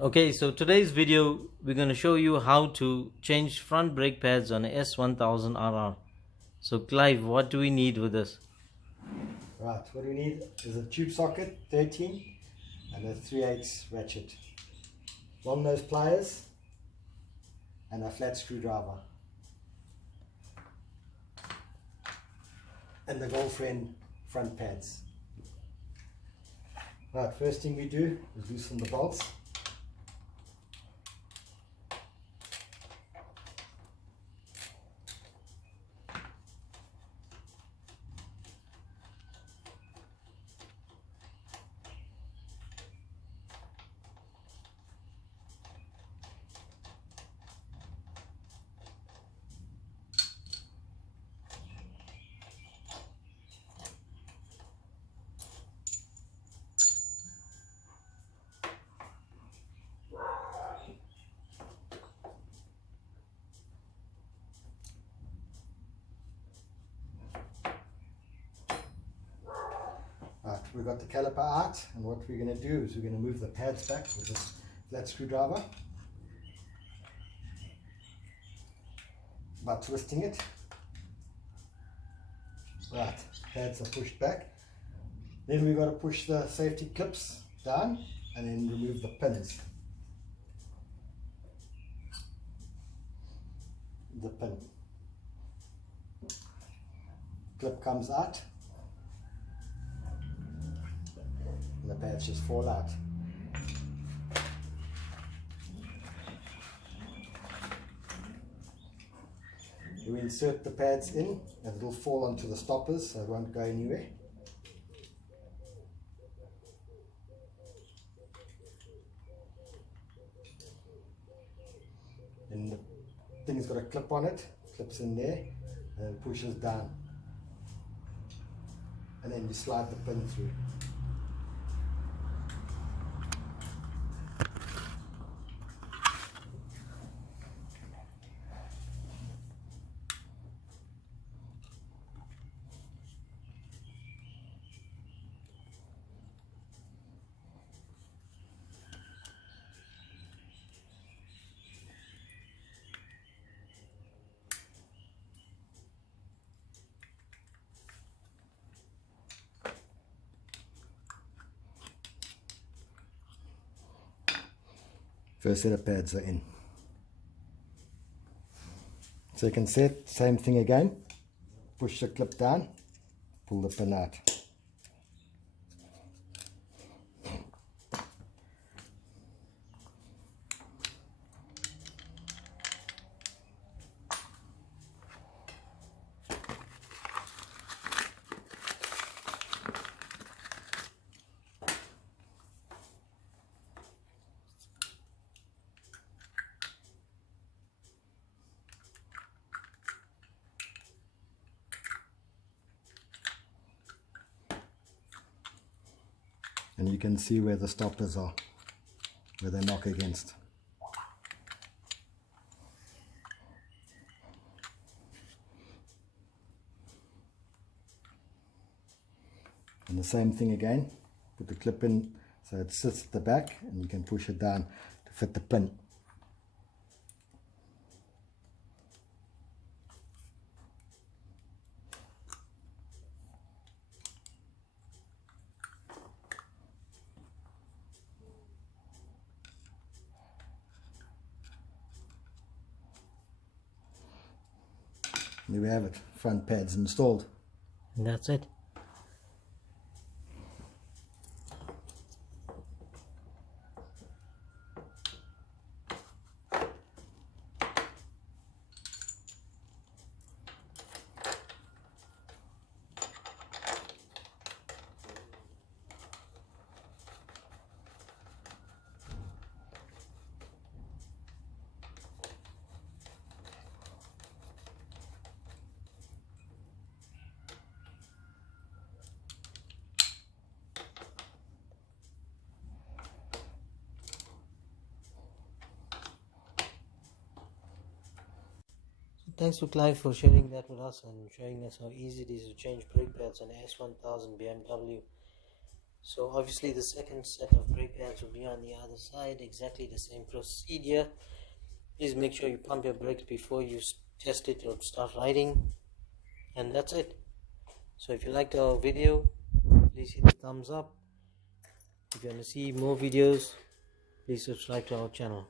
Okay, so today's video we're going to show you how to change front brake pads on a S1000RR. So Clive, what do we need with this? Right, what we need is a tube socket 13 and a 3/8 ratchet, long nose pliers and a flat screwdriver and the girlfriend front pads. Right, first thing we do is loosen the bolts. Right, we've got the caliper out, and what we're going to do is we're going to move the pads back with this flat screwdriver by twisting it. Right, pads are pushed back. Then we've got to push the safety clips down and then remove the pins. The pin. Clip comes out. And the pads just fall out. We insert the pads in and it will fall onto the stoppers so it won't go anywhere. And the thing's got a clip on it, clips in there and it pushes down. And then you slide the pin through. First set of pads are in. Second set, same thing again. Push the clip down, pull the pin out. And you can see where the stoppers are, where they knock against. And the same thing again, put the clip in so it sits at the back and you can push it down to fit the pin. There we have it, front pads installed. And that's it. Thanks to Clive for sharing that with us and showing us how easy it is to change brake pads on S1000 BMW. So obviously the second set of brake pads will be on the other side, exactly the same procedure. Please make sure you pump your brakes before you test it or start riding, and that's it. So if you liked our video, please hit the thumbs up. If you want to see more videos, please subscribe to our channel.